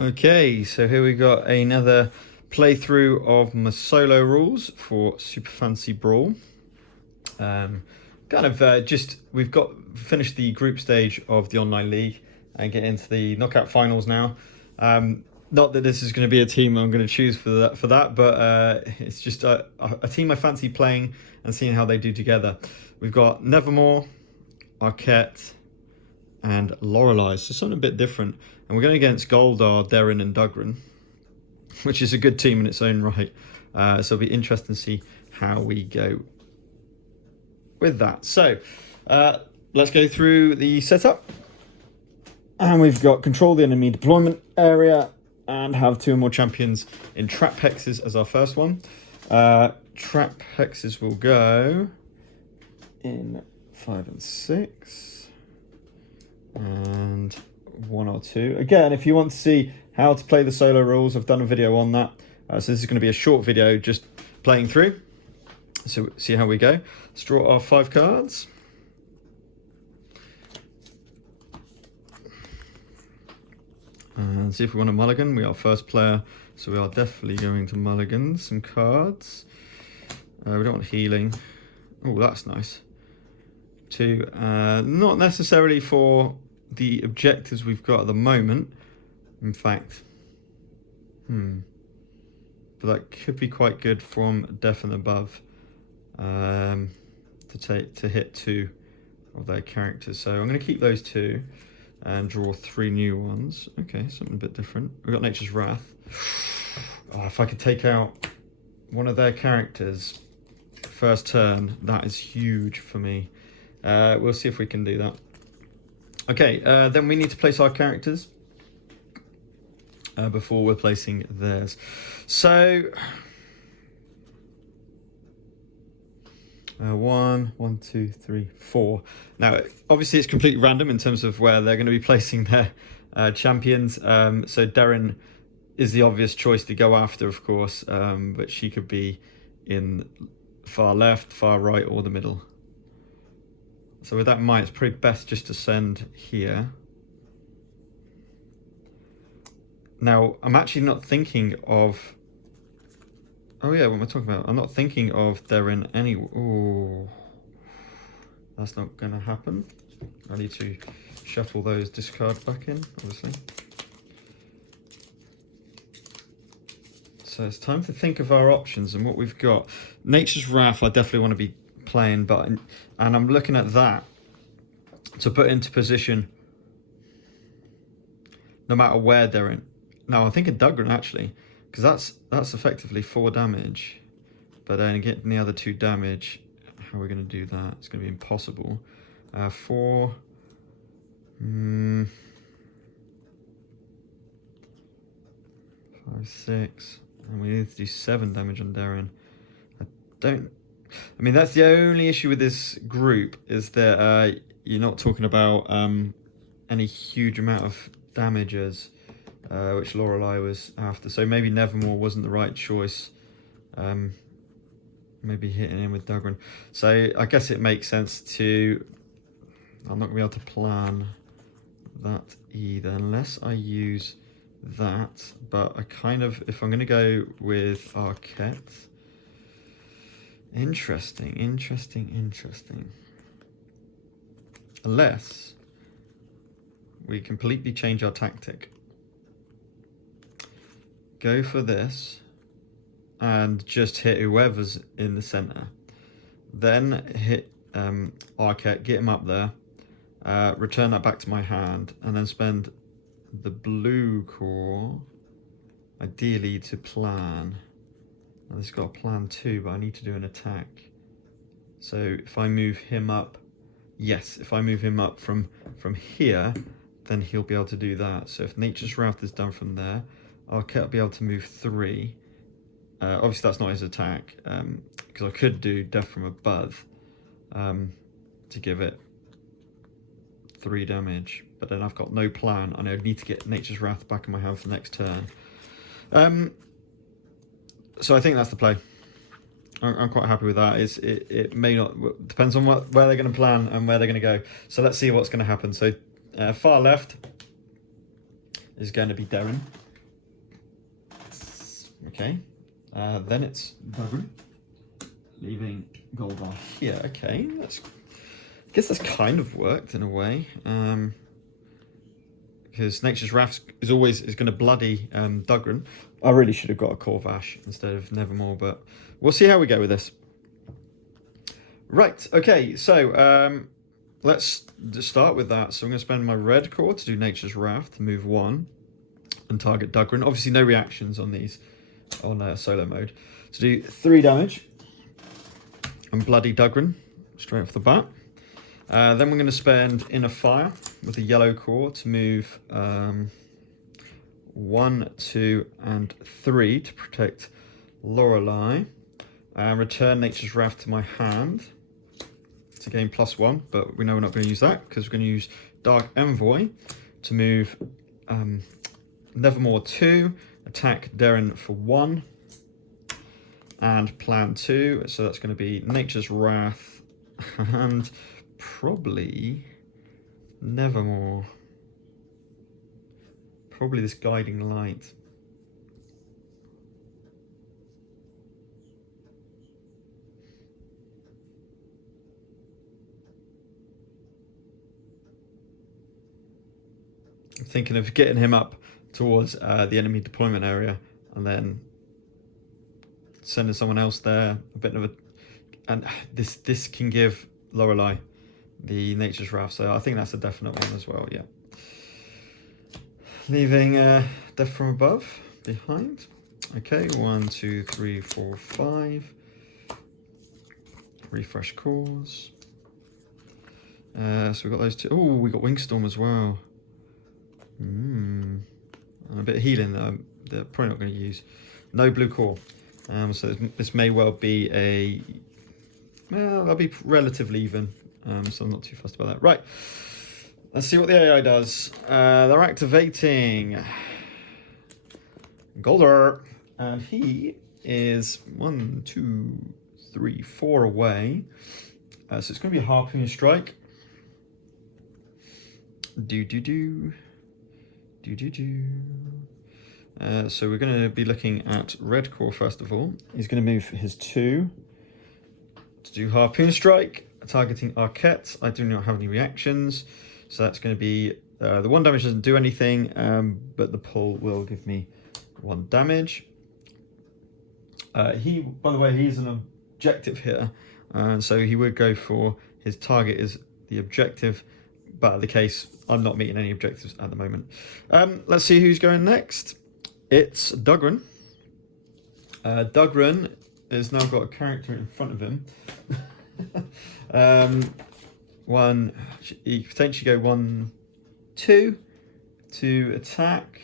Okay, so here we got another playthrough of my solo rules for Super Fantasy Brawl. We've got finished the group stage of the online league and get into the knockout finals now. Not that this is going to be a team I'm going to choose for that, but it's just a team I fancy playing and seeing how they do together. We've got Nevermore, Arquette, and Lorelei, so something a bit different. And we're going against Goldar, Darren, and Dugran, which is a good team in its own right. So it'll be interesting to see how we go with that. So let's go through the setup. And we've got control the enemy deployment area and have 2 or more champions in trap hexes as our first one. Trap hexes will go in 5 and 6. And 1 or 2. Again, if you want to see how to play the solo rules, I've done a video on that. So this is going to be a short video just playing through. So see how we go. Let's draw our 5 cards. And see if we want a mulligan. We are first player, so we are definitely going to mulligan some cards. We don't want healing. Oh, that's nice. 2. Not necessarily for the objectives we've got at the moment. In fact, but that could be quite good from Death and Above to hit 2 of their characters. So I'm going to keep those 2 and draw 3 new ones. Okay, something a bit different. We've got Nature's Wrath. Oh, if I could take out one of their characters first turn, that is huge for me. We'll see if we can do that. Okay, then we need to place our characters before we're placing theirs. So, 1, 2, 3, 4. Now, obviously it's completely random in terms of where they're going to be placing their champions. So Darren is the obvious choice to go after, of course, but she could be in far left, far right, or the middle. So with that in mind, it's probably best just to send here. Now, I'm actually not thinking of... Oh yeah, what am I talking about? I'm not thinking of Darren any... Oh, that's not going to happen. I need to shuffle those discards back in, obviously. So it's time to think of our options and what we've got. Nature's Wrath, I definitely want to be playing, but and I'm looking at that to put into position no matter where they're in. Now I think of Dugran actually, because that's effectively 4 damage, but then getting the other 2 damage, how are we going to do that? It's going to be impossible. 4 5, 6, and we need to do 7 damage on Darren. I mean, that's the only issue with this group, is that you're not talking about any huge amount of damages, which Lorelei was after. So maybe Nevermore wasn't the right choice. Maybe hitting in with Dugran. So I guess it makes sense to... I'm not going to be able to plan that either, unless I use that. But I kind of... If I'm going to go with Arquette... Interesting. Unless we completely change our tactic. Go for this and just hit whoever's in the center. Then hit Arquette, get him up there, return that back to my hand, and then spend the blue core, ideally, to plan. Now this has got a plan too, but I need to do an attack. So if I move him up, yes, if I move him up from here, then he'll be able to do that. So if Nature's Wrath is done from there, Arquette will be able to move 3. Obviously that's not his attack, because I could do Death from Above to give it 3 damage, but then I've got no plan, and I need to get Nature's Wrath back in my hand for the next turn. So I think that's the play. I'm quite happy with that. It may not, depends on where they're going to plan and where they're going to go. So let's see what's going to happen. So far left is going to be Darren. Okay. Then it's Duggan, leaving Goldar here. Okay, I guess that's kind of worked in a way. Because Nature's Wrath is going to bloody Duggan. I really should have got a Corvash instead of Nevermore, but we'll see how we go with this. Right, okay, so let's just start with that. So I'm going to spend my red core to do Nature's Wrath to move 1 and target Duggan. Obviously no reactions on these on solo mode. To do 3 damage and bloody Duggan straight off the bat. Then we're going to spend Inner Fire with a yellow core to move 1, 2, and 3 to protect Lorelei. Return Nature's Wrath to my hand to gain +1, but we know we're not going to use that because we're going to use Dark Envoy to move Nevermore 2, attack Darren for 1, and plan 2. So that's going to be Nature's Wrath and probably Nevermore. Probably this Guiding Light. I'm thinking of getting him up towards the enemy deployment area and then sending someone else there. A bit of a, and this can give Lorelei the Nature's Wrath, so I think that's a definite one as well. Yeah. Leaving Death from Above behind. Okay, 1, 2, 3, 4, 5. Refresh cores. So we've got those 2. Oh, we got Wingstorm as well. And a bit of healing that they're probably not going to use. No blue core. So this may well be a... Well, that'll be relatively even. So I'm not too fussed about that. Right. Let's see what the AI does. They're activating Goldar. And he is 1, 2, 3, 4 away. So it's going to be a Harpoon Strike. So we're going to be looking at red core first of all. He's going to move his 2 to do Harpoon Strike, targeting Arquette. I do not have any reactions, so that's going to be the 1 damage doesn't do anything, but the pull will give me 1 damage. He, by the way, he's an objective hitter, so he would go for his target is the objective. But in the case, I'm not meeting any objectives at the moment. Let's see who's going next. It's Duggan. Duggan has now got a character in front of him. He could potentially go 1, 2 to attack.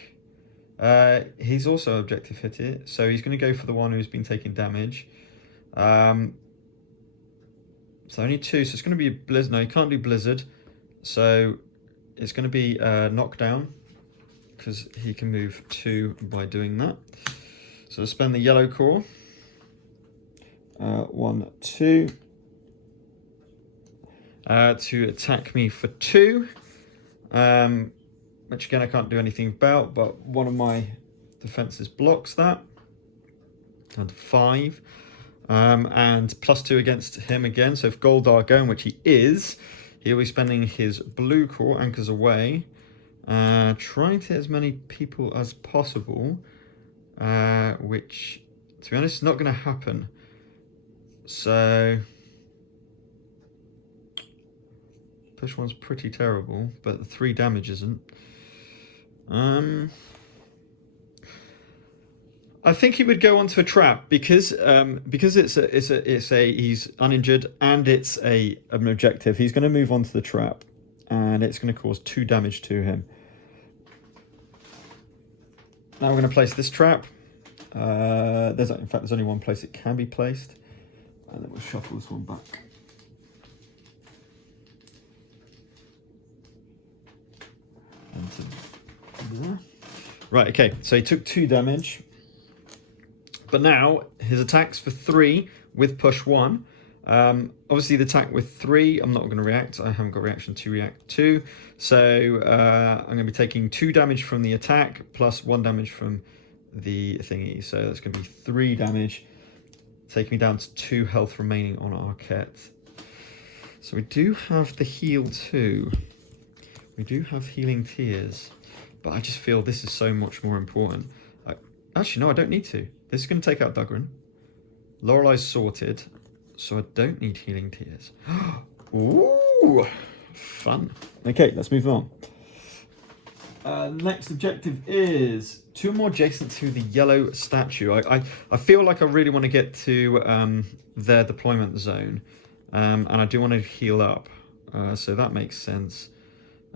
He's also objective hitter, so he's going to go for the one who's been taking damage. So only 2, so it's going to be a Blizzard. No, he can't do Blizzard. So it's going to be knockdown because he can move 2 by doing that. So I'll spend the yellow core. 1, 2 to attack me for 2, which again I can't do anything about, but one of my defenses blocks that. And 5. And +2 against him again. So if Goldar going, which he is, he'll be spending his blue core, Anchors Away, trying to hit as many people as possible, which, to be honest, is not going to happen. So, push 1's pretty terrible, but the 3 damage isn't. I think he would go onto a trap because he's uninjured and it's an objective. He's going to move on to the trap, and it's going to cause 2 damage to him. Now we're going to place this trap. There's only one place it can be placed, and then we'll shuffle this one back. Into there. Right. Okay. So he took 2 damage. But now his attack's for 3 with push 1. Obviously the attack with 3, I'm not going to react. I haven't got reaction to react to. So I'm going to be taking 2 damage from the attack plus 1 damage from the thingy. So that's going to be 3 damage, taking me down to 2 health remaining on Arquette. So we do have the heal too. We do have healing tears, but I just feel this is so much more important. Actually, no, I don't need to. This is going to take out Dugrin. Lorelei's sorted, so I don't need healing tears. Ooh, fun. Okay, let's move on. Next objective is 2 more adjacent to the yellow statue. I feel like I really want to get to their deployment zone, and I do want to heal up, so that makes sense.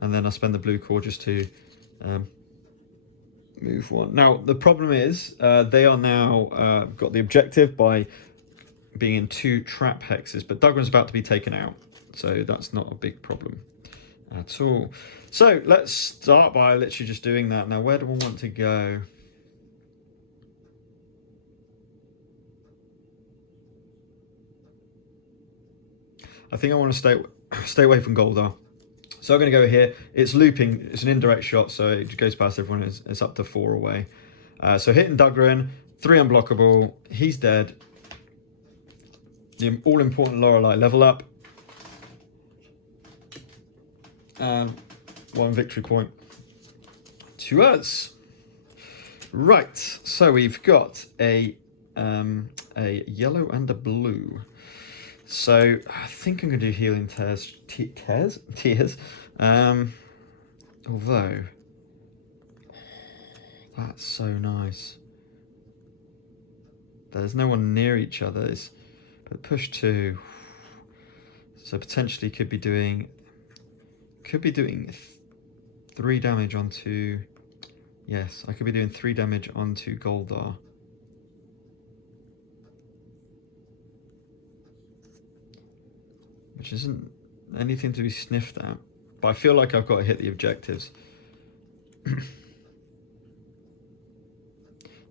And then I spend the blue core just to move 1. Now the problem is they are now got the objective by being in 2 trap hexes, but Dugrin's about to be taken out, so that's not a big problem at all. So let's start by literally just doing that. Now where do I want to go? I think I want to stay away from Goldar. So I'm going to go here. It's looping. It's an indirect shot, so it just goes past everyone. It's up to 4 away. So hitting Dugrin, 3 unblockable. He's dead. The all-important Lorelei level up. And 1 victory point to us. Right, so we've got a yellow and a blue. So I think I'm going to do healing tears. Although that's so nice. There's no one near each other. But push 2. So potentially could be doing 3 damage onto. Yes, I could be doing 3 damage onto Goldar. Which isn't anything to be sniffed at. But I feel like I've got to hit the objectives.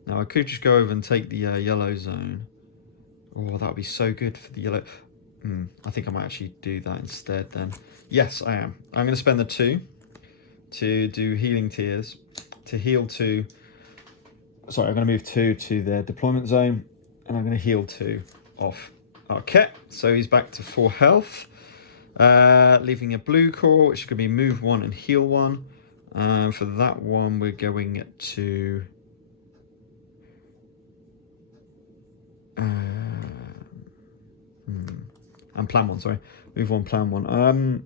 Now I could just go over and take the yellow zone. Oh, that would be so good for the yellow. I think I might actually do that instead then. Yes, I am. I'm going to spend the 2 to do healing tears. To heal 2. Sorry, I'm going to move 2 to their deployment zone. And I'm going to heal 2 off Arquette. So he's back to 4 health. Leaving a blue core, which could be move 1 and heal 1. For that one, we're going to... and plan 1, sorry. Move 1, plan 1. I'm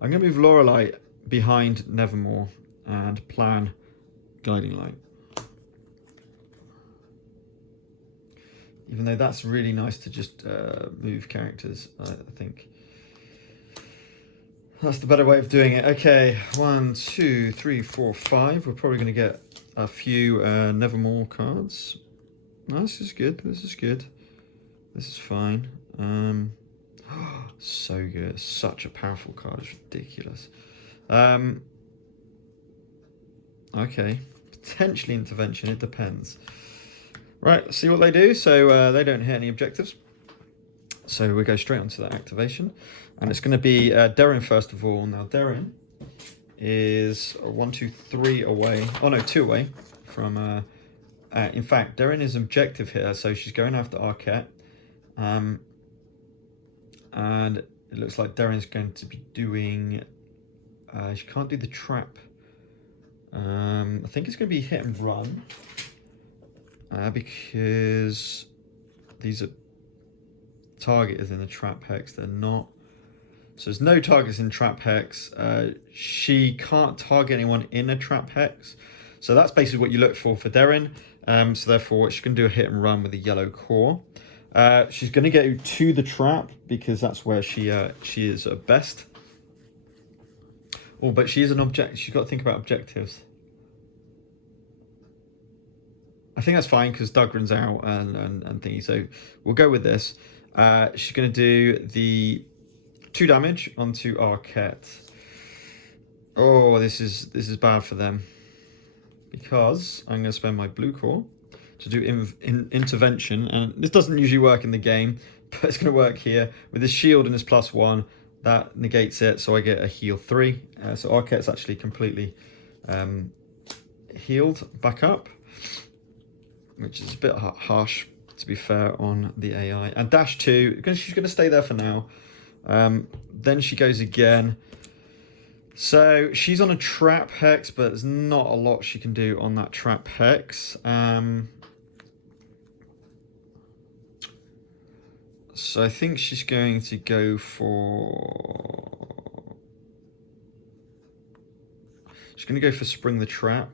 going to move Lorelei behind Nevermore and plan Guiding Light. Even though that's really nice to just move characters, I think. That's the better way of doing it. Okay, 1, 2, 3, 4, 5. We're probably going to get a few Nevermore cards. No, this is good. This is good. This is fine. So good. Such a powerful card. It's ridiculous. Okay. Potentially intervention. It depends. Right, let's see what they do. So they don't hit any objectives. So we go straight onto that activation. And it's going to be Darren first of all. Now Darren is 1, 2, 3 away. Oh no, 2 away from... in fact, Darren is objective here. So she's going after Arquette. And it looks like Darren's going to be doing... she can't do the trap. I think it's going to be hit and run. Because these are targeters in the trap hex. They're not. So there's no targets in trap hex. She can't target anyone in a trap hex. So that's basically what you look for Darren. So therefore, she's going to do a hit and run with a yellow core. She's going to get you to the trap because that's where she is at best. Oh, but she is an object. She's got to think about objectives. I think that's fine because Dugrin's out and thingy. So we'll go with this. She's going to do the 2 damage onto Arquette. Oh, this is bad for them because I'm going to spend my blue core to do intervention, and this doesn't usually work in the game, but it's going to work here with his shield and his +1. that negates it, so I get a heal 3. So Arquette's actually completely healed back up, which is a bit harsh, to be fair, on the AI. And dash 2, because she's going to stay there for now. Then she goes again. So she's on a trap hex, but there's not a lot she can do on that trap hex. So I think she's going to go for... She's going to go for Spring the Trap.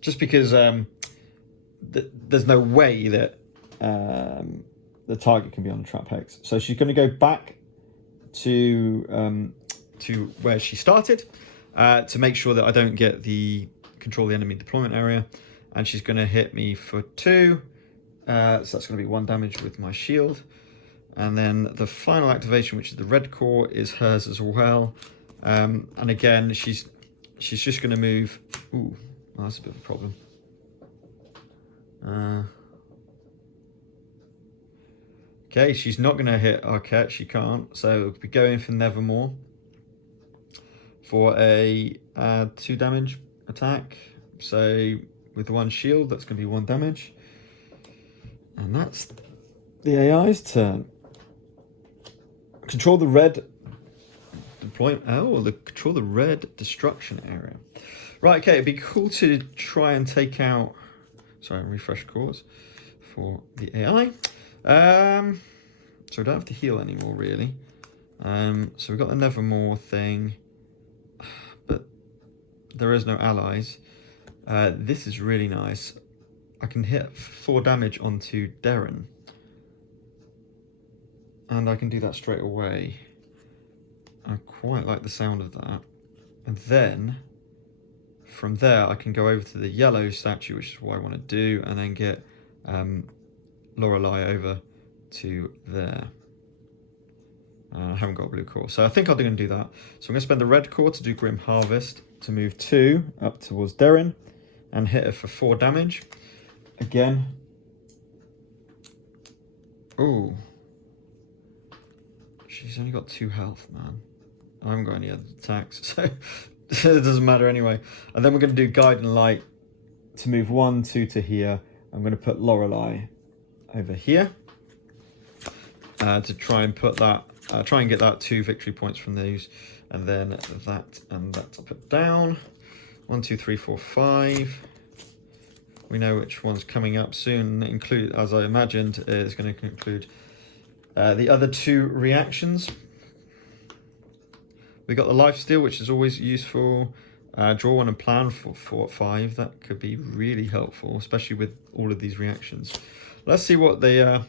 Just because there's no way that the target can be on a trap hex. So she's going to go back to where she started to make sure that I don't get the control the enemy deployment area. And she's going to hit me for 2. So that's going to be 1 damage with my shield. And then the final activation, which is the red core, is hers as well. And again, she's just going to move. Ooh, well, that's a bit of a problem. Okay, she's not going to hit Arquette. She can't. So we'll be going for Nevermore for a 2 damage attack. So with 1 shield, that's going to be 1 damage. And that's the AI's turn. Control the red deployment. Oh, control the red destruction area. Right, okay, it'd be cool to try and take out. Sorry, refresh cores for the AI. So we don't have to heal anymore, really. So we've got the Nevermore thing, but there is no allies. This is really nice. I can hit 4 damage onto Darren. And I can do that straight away. I quite like the sound of that. And then, from there, I can go over to the yellow statue, which is what I want to do, and then get Lorelei over to there. I haven't got a blue core, so I think I'm going to do that. So I'm going to spend the red core to do Grim Harvest, to move 2 up towards Darren, and hit her for 4 damage. Again. Ooh. She's only got 2 health, man. I haven't got any other attacks, so it doesn't matter anyway. And then we're going to do Guide and Light to move 1, 2 to here. I'm going to put Lorelei over here to try and put that, try and get that 2 victory points from those. And then that and that I'll put down. 1, 2, 3, 4, 5. We know which one's coming up soon. Include, as I imagined, is going to include the other 2 reactions. We got the lifesteal, which is always useful. Draw 1 and plan for 4 or 5. That could be really helpful, especially with all of these reactions. Let's see what the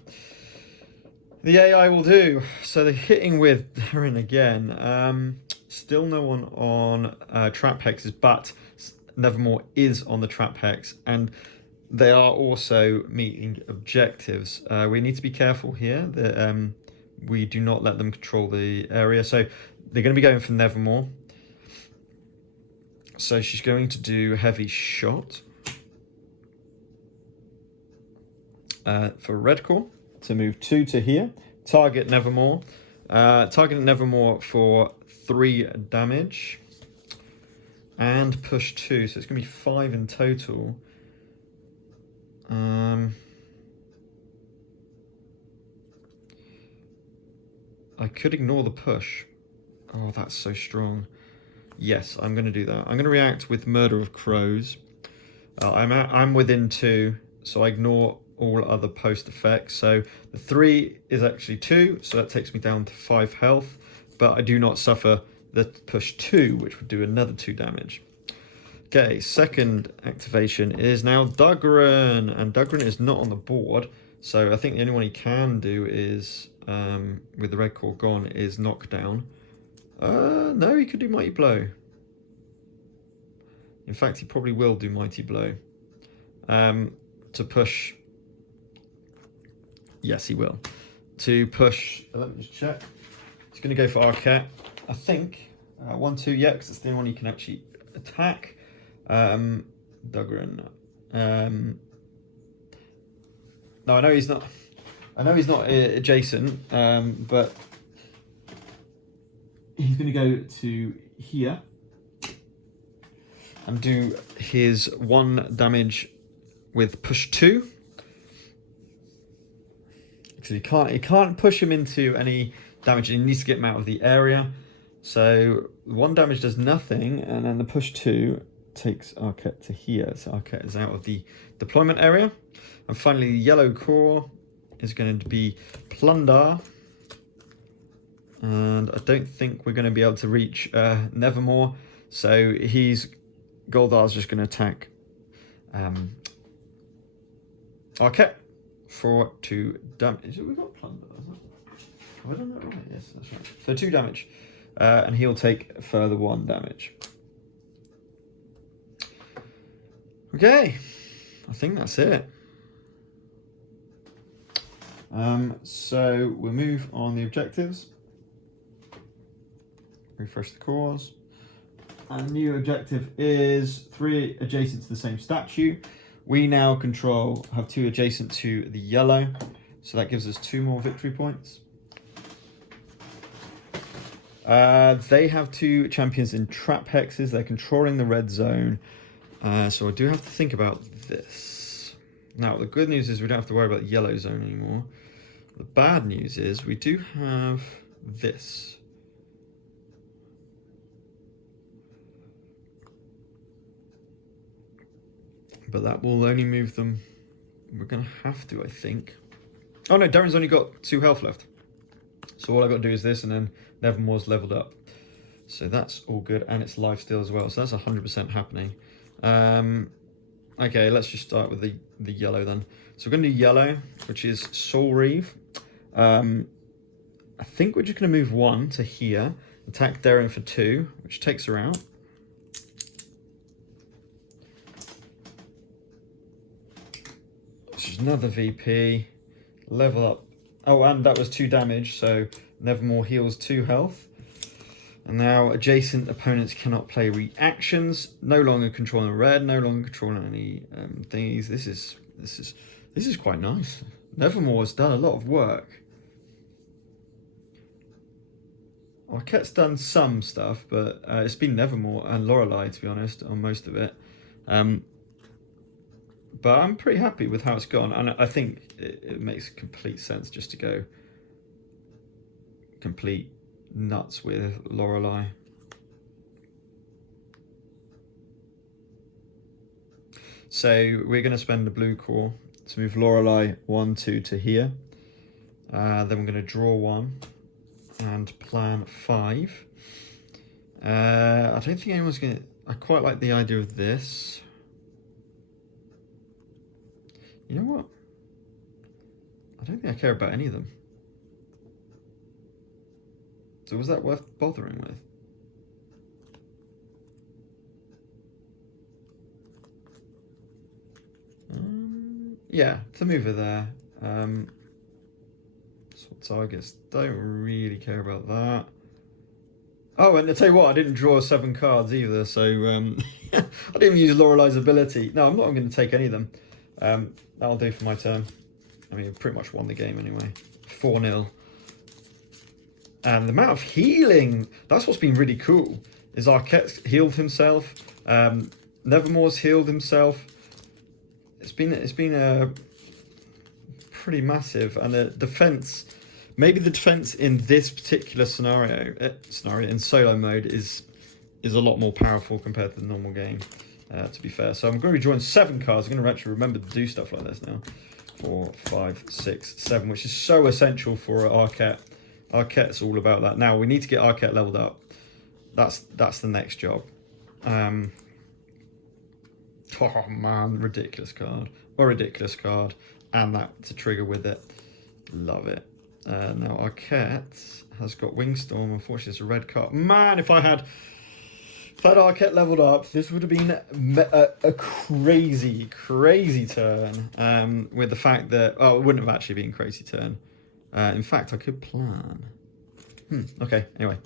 AI will do. So they're hitting with Darren again. Still no one on trap hexes, but Nevermore is on the trap hex, and they are also meeting objectives. We need to be careful here that we do not let them control the area. So they're going to be going for Nevermore. So she's going to do Heavy Shot for Red Core to move 2 to here. Target Nevermore. Target Nevermore for 3 damage. And push 2, so it's going to be 5 in total. I could ignore the push. Oh, that's so strong. Yes, I'm going to do that. I'm going to react with Murder of Crows. I'm within 2, so I ignore all other post effects. So the 3 is actually 2, so that takes me down to 5 health. But I do not suffer the push 2, which would do another 2 damage. Okay, second activation is now Dugran, and Dugran is not on the board, so I think the only one he can do is, with the red core gone, is Knockdown. No, he could do Mighty Blow. In fact, he probably will do Mighty Blow. To push... Yes, he will. To push... Let me just check. He's going to go for Arquette, I think. 1, 2, yeah, because it's the only one he can actually attack. Dugran. No, I know he's not. I know he's not adjacent. But he's going to go to here. And do his 1 damage with push 2. Because he can't push him into any damage. He needs to get him out of the area. So 1 damage does nothing, and then the push 2 takes Arquette to here. So Arquette is out of the deployment area. And finally, the yellow core is going to be Plunder. And I don't think we're going to be able to reach Nevermore. So Goldar's just going to attack Arquette for 2 damage. We got Plunder, isn't it? Have I done that right? Yes, that's right. For 2 damage. And he'll take a further 1 damage. Okay, I think that's it. So we'll move on the objectives. Refresh the cores. Our new objective is 3 adjacent to the same statue. We now have 2 adjacent to the yellow, so that gives us 2 more victory points. They have 2 champions in trap hexes. They're controlling the red zone, so I do have to think about this. Now, the good news is we don't have to worry about the yellow zone anymore. The bad news is we do have this. But that will only move them. We're going to have to, I think. Oh no, Darren's only got 2 health left. So all I've got to do is this, and then Nevermore's leveled up. So that's all good, and it's life steal as well. So that's 100% happening. Okay, let's just start with the yellow then. So we're going to do yellow, which is Soul Reeve. I think we're just going to move 1 to here. Attack Darren for 2, which takes her out. Another VP, level up. Oh, and that was 2 damage, so Nevermore heals 2 health. And now adjacent opponents cannot play reactions. No longer controlling red, no longer controlling any thingies. This is quite nice. Nevermore has done a lot of work. Arquette's done some stuff, but it's been Nevermore and Lorelei, to be honest, on most of it. But I'm pretty happy with how it's gone, and I think it makes complete sense just to go complete nuts with Lorelei. So we're going to spend the blue core to move Lorelei 1, 2 to here. Then we're going to draw 1 and plan 5. I don't think anyone's going to... I quite like the idea of this. You know what? I don't think I care about any of them. So was that worth bothering with? Yeah, to move her there. Swap targets. Don't really care about that. Oh, and I tell you what, I didn't draw 7 cards either, so I didn't use Lorelei's ability. No, I'm not going to take any of them. That'll do for my turn. I mean, we pretty much won the game anyway. 4-0. And the amount of healing, that's what's been really cool, is Arquette's healed himself. Nevermore's healed himself. It's been pretty massive. And the defense, maybe the defense in this particular scenario in solo mode is a lot more powerful compared to the normal game. To be fair, so I'm going to be drawing 7 cards. I'm going to actually remember to do stuff like this now. 4, 5, 6, 7, which is so essential for Arquette. Arquette's all about that. Now we need to get Arquette leveled up. That's the next job. Oh man, ridiculous card. A ridiculous card, and that to trigger with it. Love it. Now Arquette has got Wingstorm. Unfortunately, it's a red card. Man, if I had Arquette leveled up, this would have been a crazy, crazy turn. With the fact that, oh, it wouldn't have actually been a crazy turn. In fact, I could plan. Okay, anyway.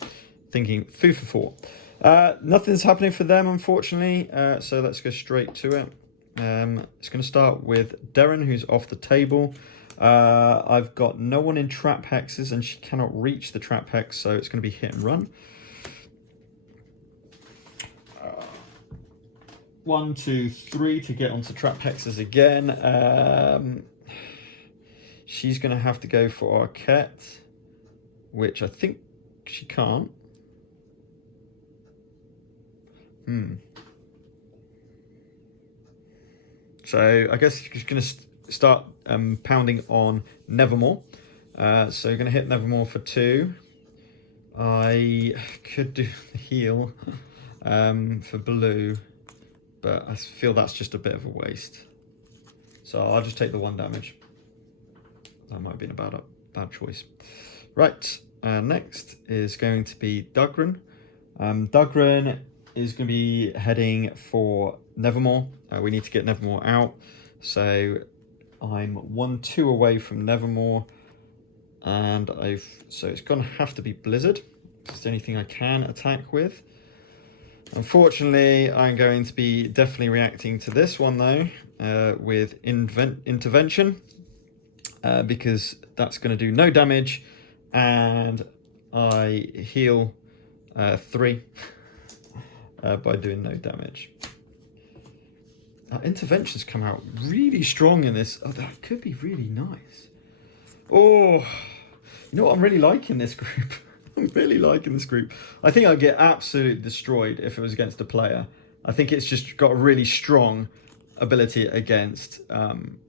Thinking food for 4. Nothing's happening for them, unfortunately. So let's go straight to it. It's going to start with Darren, who's off the table. I've got no one in trap hexes, and she cannot reach the trap hex, so it's going to be hit and run. 1, 2, 3 to get onto trap hexes again. She's going to have to go for Arquette, which I think she can't. So I guess she's going to start pounding on Nevermore. So you're going to hit Nevermore for 2. I could do the heal for blue, but I feel that's just a bit of a waste. So I'll just take the 1 damage. That might have been a bad choice. Right, next is going to be Dugran. Dugran is going to be heading for Nevermore. We need to get Nevermore out. So I'm 1-2 away from Nevermore. And so it's going to have to be Blizzard. It's the only thing I can attack with. Unfortunately, I'm going to be definitely reacting to this one though, with Intervention, because that's going to do no damage, and I heal 3 by doing no damage. Interventions come out really strong in this. Oh, that could be really nice. Oh, you know what I'm really liking this group? I'm really liking this group. I think I'd get absolutely destroyed if it was against a player. I think it's just got a really strong ability against an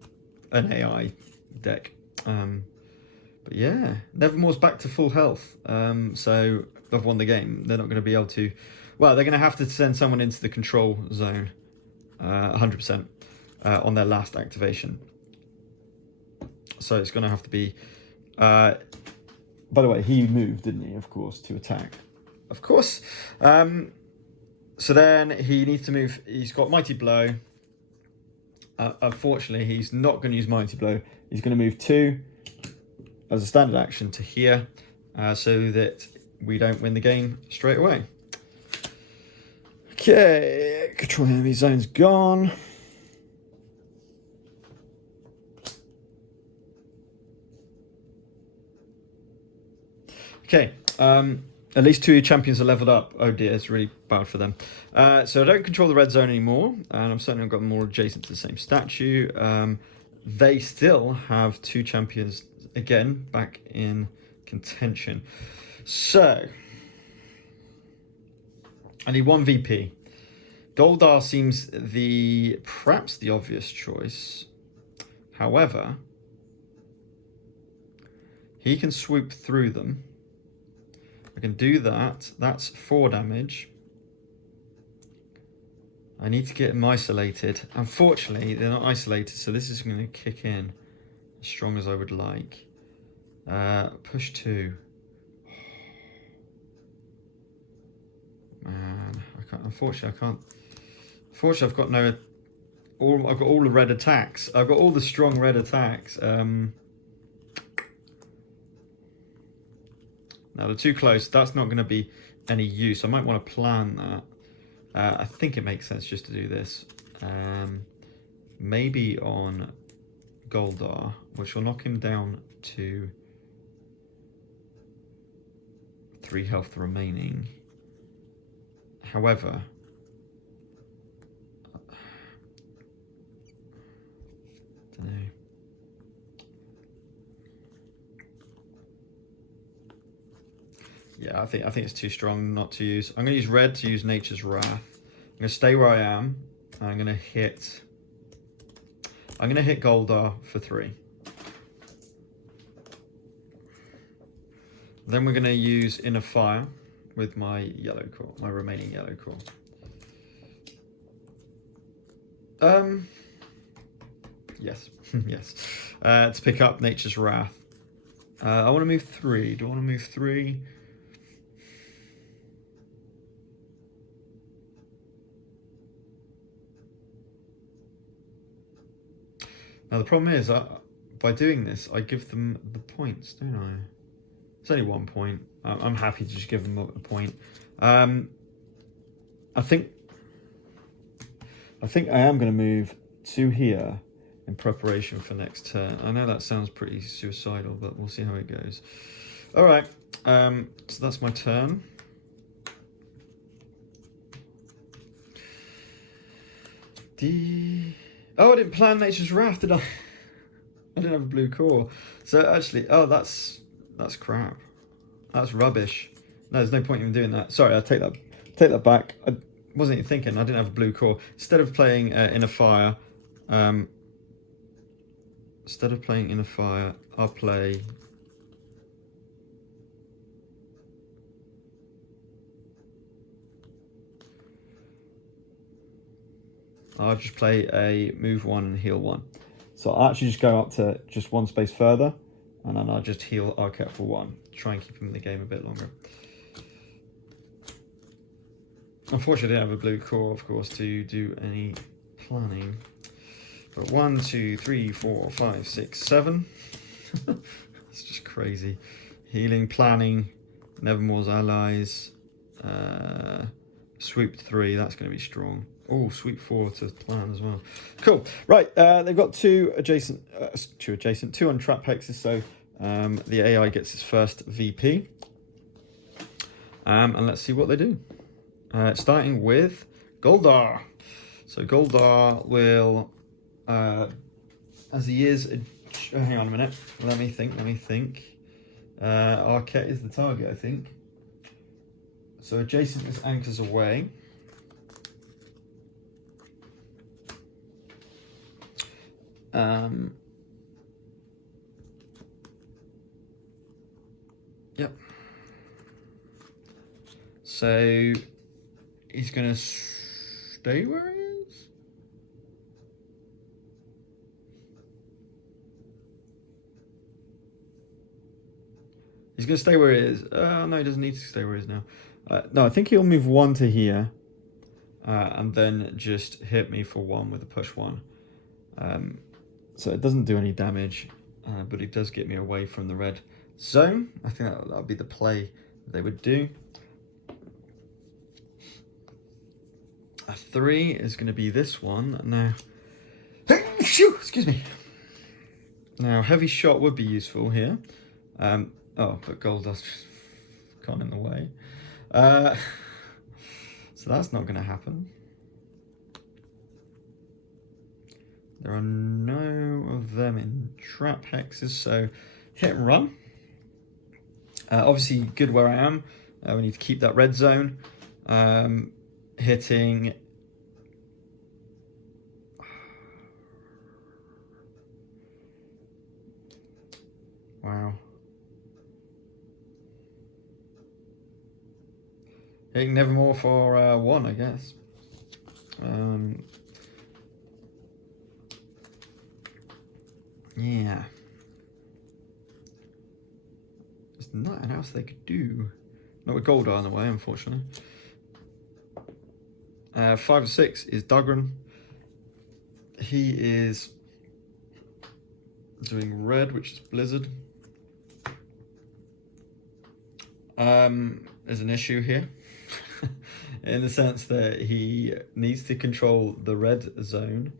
AI deck. But yeah, Nevermore's back to full health. So they've won the game. They're not going to be able to... Well, they're going to have to send someone into the control zone 100% on their last activation. So it's going to have to be... by the way, he moved, didn't he, of course, to attack. Of course. So then he needs to move. He's got Mighty Blow. Unfortunately, he's not going to use Mighty Blow. He's going to move 2 as a standard action to here, so that we don't win the game straight away. Okay, control enemy zone's gone. Okay, at least 2 champions are leveled up. Oh dear, it's really bad for them. So I don't control the red zone anymore, and I'm certainly got more adjacent to the same statue. They still have 2 champions, again, back in contention. So, I need 1 VP. Goldar seems perhaps the obvious choice. However, he can swoop through them. I can do that. That's 4 damage. I need to get them isolated. Unfortunately, they're not isolated, so this is going to kick in as strong as I would like. Push 2. Man, I can't. Unfortunately, I can't. Unfortunately, I've got no. I've got all the red attacks. I've got all the strong red attacks. Now they're too close. That's not going to be any use. I might want to plan that. I think it makes sense just to do this. Maybe on Goldar, which will knock him down to 3 health remaining. However, I don't know. Yeah, I think it's too strong not to use. I'm going to use red to use Nature's Wrath. I'm going to stay where I am. I'm going to hit Goldar for 3. Then we're going to use Inner Fire with my yellow core, my remaining yellow core. Yes, yes. To pick up Nature's Wrath. I want to move 3. Do I want to move 3? Now the problem is, by doing this, I give them the points, don't I? It's only 1 point. I'm happy to just give them a point. I think I am going to move to here in preparation for next turn. I know that sounds pretty suicidal, but we'll see how it goes. All right, so that's my turn. Oh, I didn't plan Nature's Wrath, did I? I didn't have a blue core. So actually, oh, that's crap. That's rubbish. No, there's no point in doing that. Sorry, I take that back. I wasn't even thinking. I didn't have a blue core. Instead of playing Inner Fire, I'll play. I'll just play a move 1 and heal 1. So I'll actually just go up to just 1 space further, and then I'll just heal Arquette for 1. Try and keep him in the game a bit longer. Unfortunately, I didn't have a blue core, of course, to do any planning. But 1, 2, 3, 4, 5, 6, 7. It's just crazy. Healing, planning, Nevermore's allies. Sweep 3, that's going to be strong. Oh, sweep 4 to plan as well. Cool. Right, they've got two on trap hexes, so the AI gets its first VP. And let's see what they do. Starting with Goldar. So Goldar will, as he is, hang on a minute. Let me think. Arquette is the target, I think. So adjacent is anchors away. Yep. So he's going to stay where he is? He's going to stay where he is. No, he doesn't need to stay where he is now. No, I think he'll move 1 to here. And then just hit me for 1 with a push 1. So it doesn't do any damage, but it does get me away from the red zone. I think that would be the play they would do. A 3 is going to be this one. Now, excuse me. Now, heavy shot would be useful here. Oh, but Goldar's just gone in the way. So that's not going to happen. There are no of them in trap hexes, so hit and run. Obviously, good where I am. We need to keep that red zone. Hitting. Wow. Hitting Nevermore for 1, I guess. Yeah. There's nothing else they could do. Not with Goldar in the way, unfortunately. 5 or 6 is Dugran. He is doing red, which is Blizzard. There's an issue here. In the sense that he needs to control the red zone.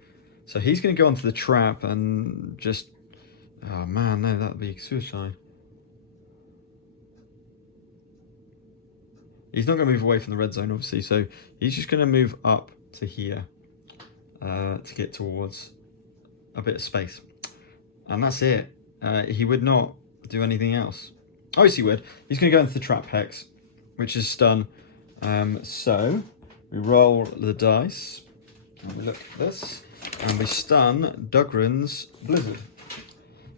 So he's going to go onto the trap and just... Oh man, no, that would be suicide. He's not going to move away from the red zone, obviously, so he's just going to move up to here to get towards a bit of space. And that's it. He would not do anything else. Oh, yes, he would. He's going to go into the trap hex, which is stun. So we roll the dice, and we look at this, and we stun Dugran's Blizzard.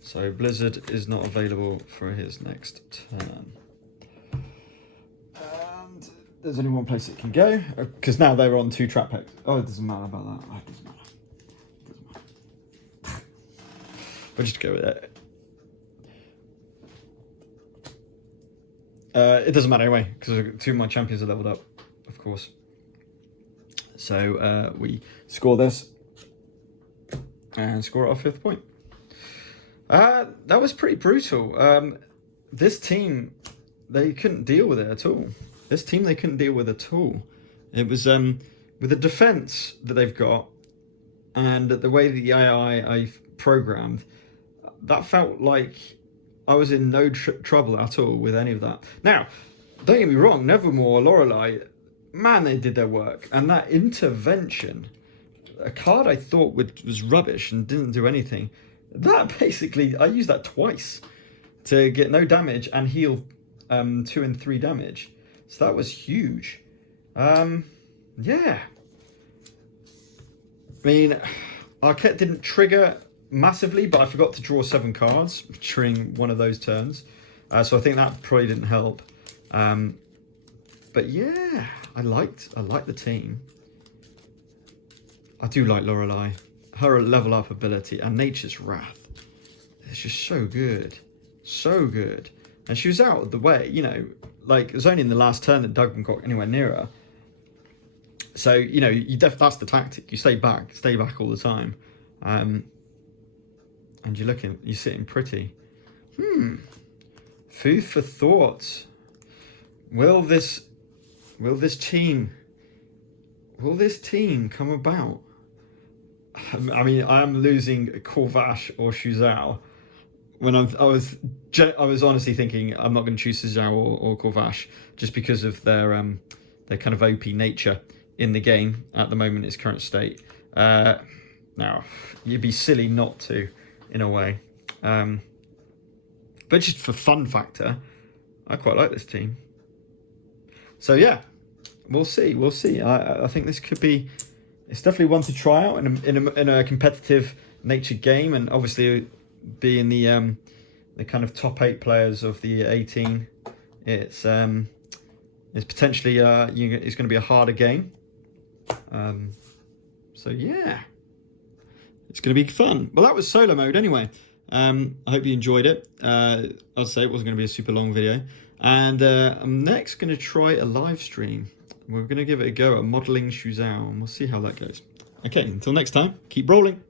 So Blizzard is not available for his next turn. And there's only one place it can go, because now they're on 2 trap hexes. Oh, it doesn't matter about that. Oh, it doesn't matter. We'll just go with it. It doesn't matter anyway, because 2 of my champions are leveled up, of course. So we score this and score our 5th point. That was pretty brutal. This team, they couldn't deal with it at all. It was with the defense that they've got and the way that the AI I've programmed, that felt like I was in no trouble at all with any of that. Now, don't get me wrong, Nevermore, Lorelei, man, they did their work. And that intervention a card I thought was rubbish and didn't do anything. That basically, I used that twice to get no damage and heal 2 and 3 damage. So that was huge. Yeah. I mean, Arquette didn't trigger massively, but I forgot to draw 7 cards during one of those turns. So I think that probably didn't help. But yeah, I liked the team. I do like Lorelei. Her level up ability and Nature's Wrath. It's just so good. So good. And she was out of the way, you know, like it was only in the last turn that Doug got anywhere near her. So, you know, that's the tactic. You stay back all the time. And you're sitting pretty. Food for thought. Will this team come about? I mean, I am losing Corvash or Shuzhou. When I was honestly thinking I'm not going to choose Shuzhou or Corvash just because of their kind of OP nature in the game at the moment, its current state. Now, you'd be silly not to, in a way. But just for fun factor, I quite like this team. So yeah, we'll see. I think this could be. It's definitely one to try out in a competitive natured game, and obviously being the kind of top 8 players of the 18, it's potentially it's going to be a harder game. So yeah, it's going to be fun. Well, that was solo mode anyway. I hope you enjoyed it. I'll say it wasn't going to be a super long video, and I'm next going to try a live stream. We're going to give it a go at modelling Shuzhou, and we'll see how that goes. Okay, until next time, keep rolling.